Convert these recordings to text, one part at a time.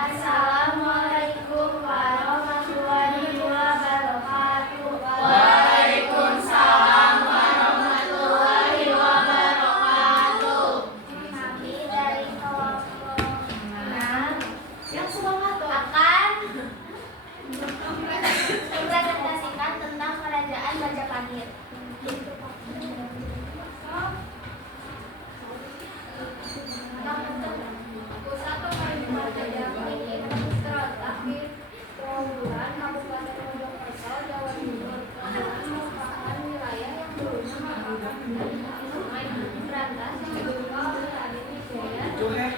Assalamualaikum warahmatullahi wabarakatuh. Waalaikumsalam warahmatullahi wabarakatuh. Kami dari kelompok 6 Yang semangat akan mempresentasikan tentang kerajaan Majapahit. Pusat pemerintahan Majapahit terletak di Trawulan, Kabupaten Mojokerto, Jawa Timur. Merupakan wilayah yang dulunya merupakan Sungai Berantas yang dibuka oleh Raden Wijaya menjadi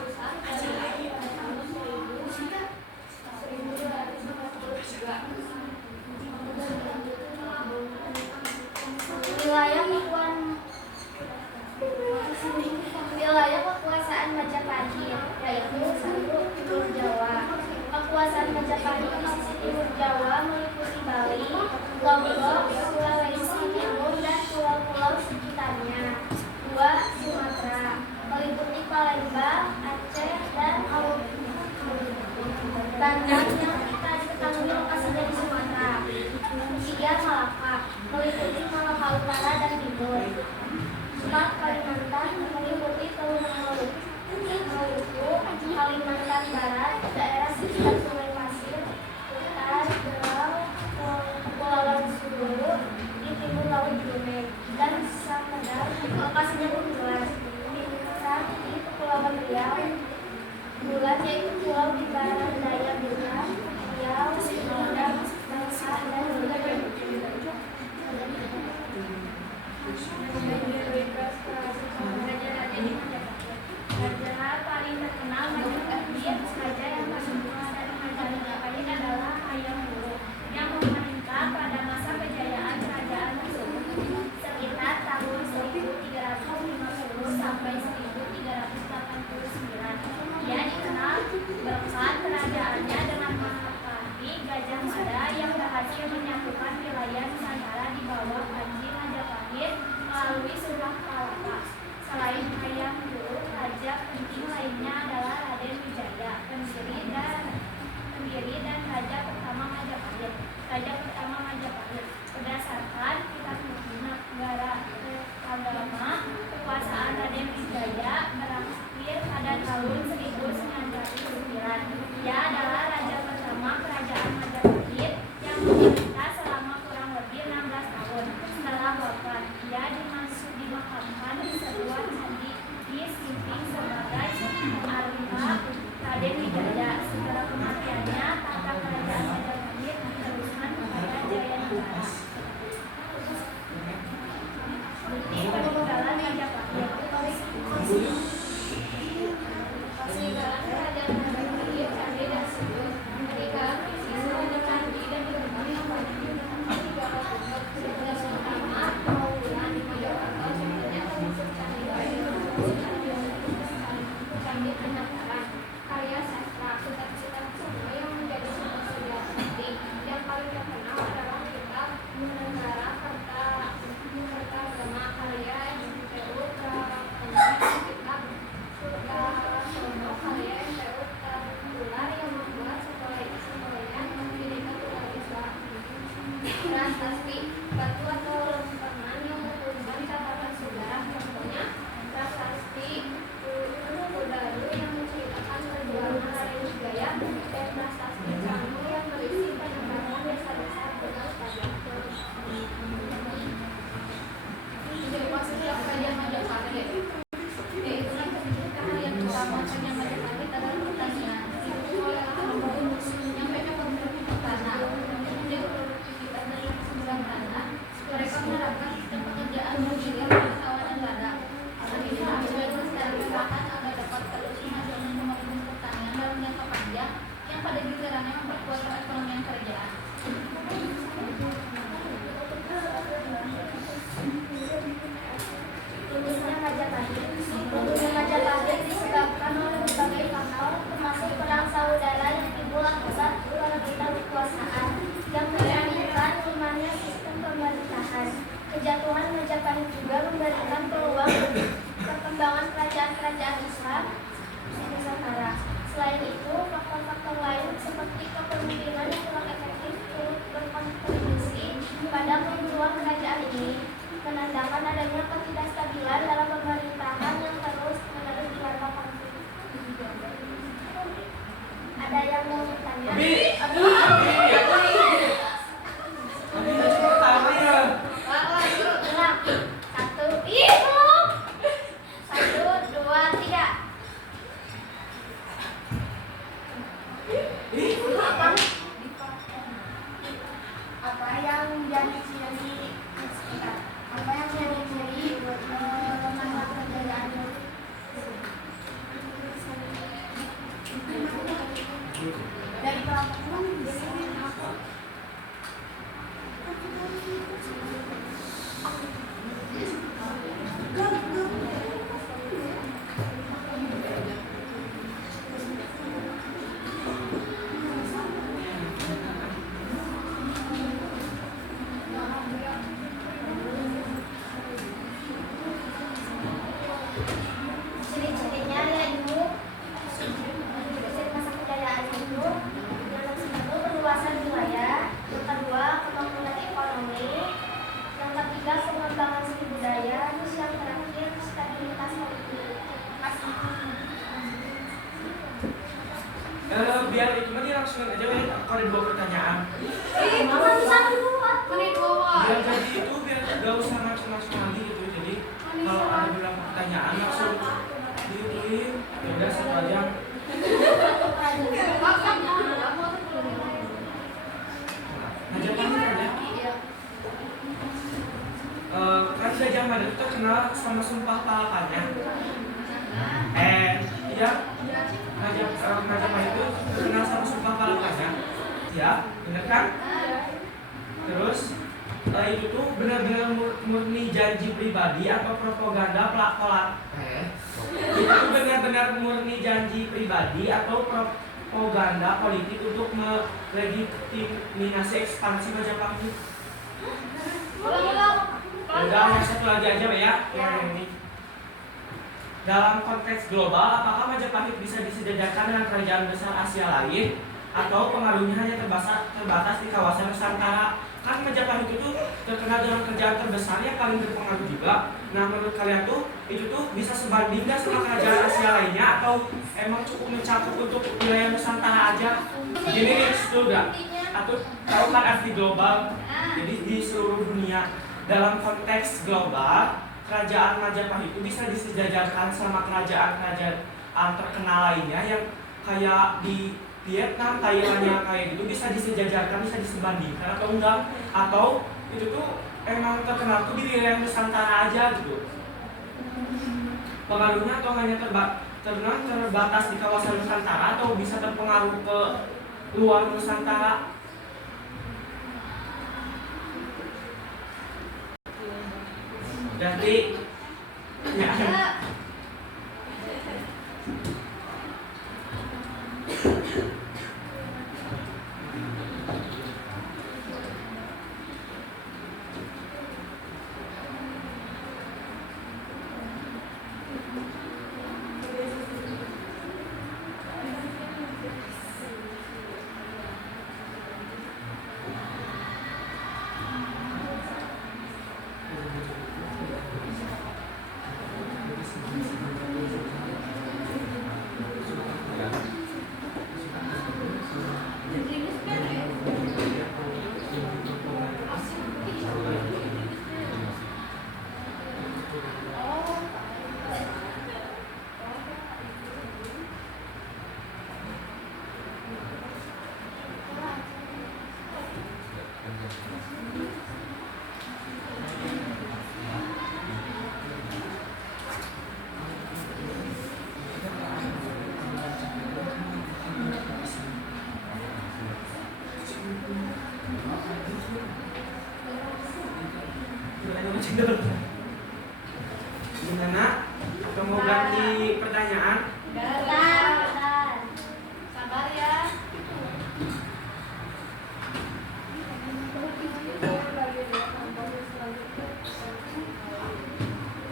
pusat pada tahun 1253. Wilayah kekuasaan Majapahit yaitu 1. Timur Jawa. Kekuasaan Majapahit di sisi Timur Jawa meliputi Bali, Lombok, Sulawesi Timur dan pulau-pulau sekitarnya. 2. Sumatera meliputi Palembang, Aceh dan Banten yang kita diketahui lokasinya di Sumatera. 3. Malaka meliputi Malaka Utara dan Timur. 4. Kalimantan meliputi Maluku, Kalimantan Barat, daerah sekitar Sungai Pasir, Utara Berau, Kepulauan Sulu, di timur Laut Brunei, dan Samudra. Lokasinya pun jelas. Bintang di Kepulauan Riau, bulan yaitu pulau di barat daya Bintang, Riau, Sumedang, Bangka, dan juga Raja paling terkenal Majapahit, raja yang paling tua dari Majapahit adalah Hayam Wuruk yang memerintah pada masa kejayaan kerajaan tersebut sekitar tahun 1350 sampai 1389. Ia dikenal berkat kerajaannya dengan Mahapati Gajah Mada yang berhasil menyatukan wilayah Nusantara di bawah Panji Majapahit melalui Sunda Kelapa. Selain Hayam Wuruk, raja penting lainnya adalah Raden Wijaya, pendiri dan raja pertama Majapahit. Raja pertama Majapahit berdasarkan kitab negara agama, kekuasaan Raden Wijaya berakhir pada tahun 1909. Ia adalah raja pertama kerajaan Majapahit yang memerintah selama kurang lebih 16 tahun. Setelah wafat, ia dimakamkan di sebuah candi di Simping sebagai arwah Raden Wijaya. Setelah kematiannya, tahta kerajaan Majapahit diteruskan kepada Jayanegara. Bukti peninggalan Majapahit. Peninggalan kerajaan Majapahit, candi dan situs. Peninggalan siswa ada candi dan gerbang yang banyak digunakan di bawah bentuk. Yang pertama, Trawulan di Mojokerto, contohnya termasuk candi Candi Pendaftaran, karya sastra, kitab-kitab semua yang menjadi sumber sejarah penting. Yang paling terkenal adalah kitab Negara Kertagama karya MPU Pramuka, kitab Surgasono karya MPU Tarular yang membuat semboyan Bhinneka Tunggal Ika. Prasasti, batu atau lempengan yang menghubungkan catatan sejarah, contohnya prasasti Udaru yang menceritakan perjuangan Raden Wijaya dan prasasti Canggu yang berisi penambahan desa-desa begal pada maksudnya kerajaan Majapahit yaitu yang utama kerajaan Majapahit adalah pertanian. Didukung oleh lahan yang banyak memiliki tanah menjadi produktivitas dari kesuburan tanah. Mereka menerapkan sistem pekerjaan bergilir pada sawah dan ladang. Hal ini sebagai melestarikan agar dapat terus menghasilkan pembangunan pertanian dalam jangka panjang yang pada gilirannya memperkuat perekonomian kerajaan. Luluhnya Majapahit disebabkan oleh berbagai faktor, termasuk perang saudara yang timbul akibat perebutan kekuasaan yang mencerminkan lemahnya sistem pemerintahan. Kejatuhan Majapahit juga memberikan peluang perkembangan kerajaan-kerajaan Islam di Nusantara. Selain itu, disebabkan adanya ketidakstabilan dalam pemerintahan yang terus-menerus dilanda konflik. Ada yang mau bertanya? Pertama ya. Ulang. Satu. Ih, belum. 1, 2, 3. Apa yang menjadi ciri lemahnya kejayaan dari kelompok ciri-cirinya yaitu ciri masa kejayaan itu yang satu perluasan wilayah, yang kedua kemakmuran ekonomi, yang ketiga pengembangan seni budaya, terus yang terakhir stabilitas politik. Biar itu mah langsung aja ya. Aku ada 2 pertanyaan. Biar jadi itu biar gak usah macam-macam lagi gitu. Jadi kalau ada beberapa pertanyaan langsung diutuhin. Ya udah 1 aja. Majapahit aja. Kan Gajah Mada itu terkenal sama sumpah palapanya. Iya. Majapahit itu terkenal sama sumpah palapanya. Ya, benar kan? Terus itu tuh benar-benar murni janji pribadi atau propaganda pelak-pelak. Itu tuh benar-benar murni janji pribadi atau propaganda politik untuk melegitimasi ekspansi Majapahit. Udah, yang satu lagi aja ya. Yang ini. Dalam konteks global, apakah Majapahit bisa disejajarkan dengan kerajaan besar Asia lain atau pengaruhnya hanya terbatas di kawasan Nusantara? Kan Majapahit itu terkenal dengan kerajaan terbesar yang paling berpengaruh juga. Nah, menurut kalian tuh itu tuh bisa sebanding nggak sama kerajaan Asia lainnya atau emang cukup mencakup untuk wilayah Nusantara aja? Gini nih, sudah. Atau tahu kan arti global? Jadi di seluruh dunia. Dalam konteks global, kerajaan Majapahit itu bisa disejajarkan sama kerajaan-kerajaan terkenal lainnya yang kayak di Vietnam, Thailand yang kayak gitu bisa disejajarkan, bisa disebandingkan atau enggak? Atau itu tuh emang terkenal tuh di wilayah Nusantara aja gitu? Pengaruhnya atau hanya terbatas di kawasan Nusantara atau bisa terpengaruh ke luar Nusantara? Jadi ya. Gimana? Atau mau ganti pertanyaan? Sabar ya.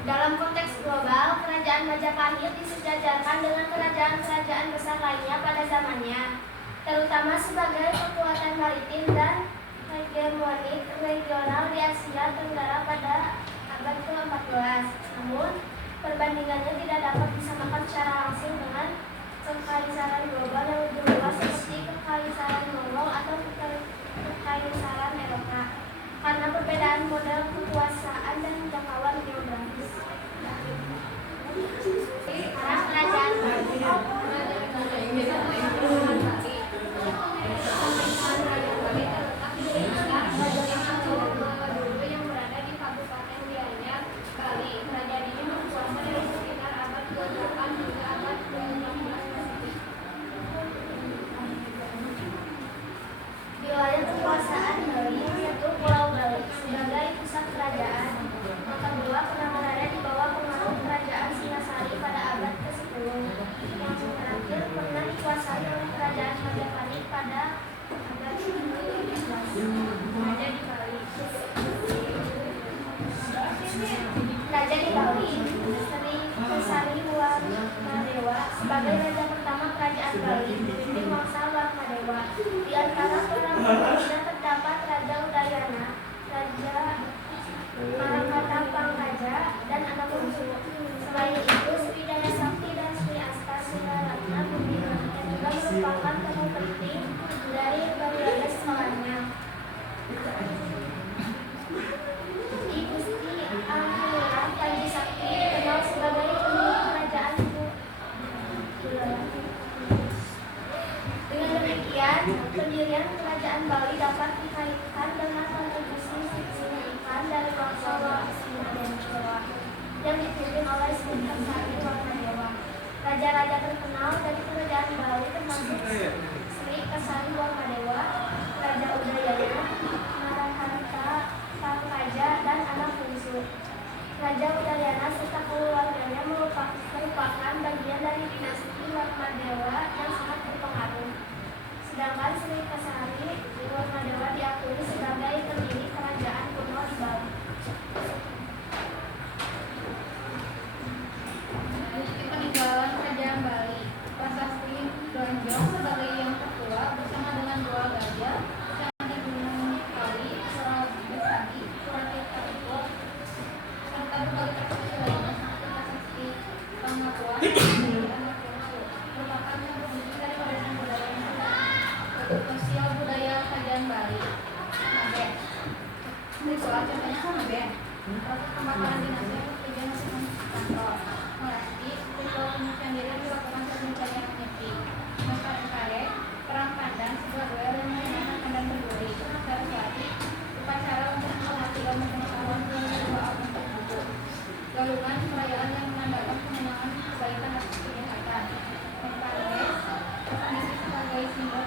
Dalam konteks global, kerajaan Majapahit disejajarkan dengan kerajaan-kerajaan besar lainnya pada zamannya, terutama sebagai kekuatan maritim dan hegemonik regional di Asia Tenggara pada abad abad ke-14. Namun, perbandingannya tidak dapat disamakan secara langsung dengan kekaisaran global yang lebih luas seperti kekaisaran Mongol atau kekaisaran Eropa karena perbedaan model kekuasaan dan jangkauan geografis. Sekarang kerajaan yang berada di Kabupaten Gianyar, Bali. Kerajaan ini berkuasa dari sekitar abad ke-8 hingga abad ke-16. Wilayah kekuasaan Bali yaitu Pulau Bali sebagai pusat kerajaan. Yang kedua pernah berada di bawah pengaruh kerajaan Singasari pada abad ke-10. Yang terakhir pernah dikuasai oleh kerajaan Majapahit pada abad ke-15. Raja di Bali. Raja di Bali, Sri Kesari Warmadewa sebagai raja pertama kerajaan Bali, memimpin mangsa Warmadewa. Di antara para pemimpinnya terdapat Raja Udayana, Raja Marakata Pangkaja, dan anak bungsu. Selain itu, Sri Daya Sakti dan Sri Asta Sunaratna Bumina yang juga merupakan tokoh penting dari Bali setelahnya. Di Gusti Alhamdulillah Panji Sakti dikenal sebagai pemilik kerajaan Buleleng. Dengan demikian, pendirian kerajaan Bali dapat dikaitkan dengan kontribusi signifikan dari bangsa Wasina dan Jawa yang dipimpin oleh Sri Kesari Warmadewa. Raja-raja terkenal dari kerajaan Bali termasuk Sri Kesari Warmadewa, Raja Udayana, Marakata Pangkaja, dan anak bungsu. Raja Udayana serta keluarganya merupakan bagian dari dinasti Warmadewa yang sangat berpengaruh. Sedangkan Sri Kesari Warmadewa diakui sebagai pendiri kerajaan kuno di Bali. Bukti peninggalan kerajaan Bali. Prasasti Donjong sebagai yang tertua bersama dengan dua gajah, Candi Gunung Kawi, Surabesadi, Suratirta Upo, serta berbagai prasasti lainnya seperti prasasti pengakuan dan merupakan kontribusi dari warisan budaya yang sosial budaya kerajaan Bali. Nabe, ritual contohnya nabe, proses pembakaran dinasti tujuan masing kantor. Melasti, ritual penyucian diri dilakukan saat mencari anak nyepi. Masakan kare, perang pandan, sebuah duel yang menggunakan kandang berduri. Saraswati, upacara untuk menghormati ilmu pengetahuan dan dua orang terbuku. Galungan, perayaan yang menandakan kemenangan kebaikan atas kejahatan. Mempales, definisi sebagai simbol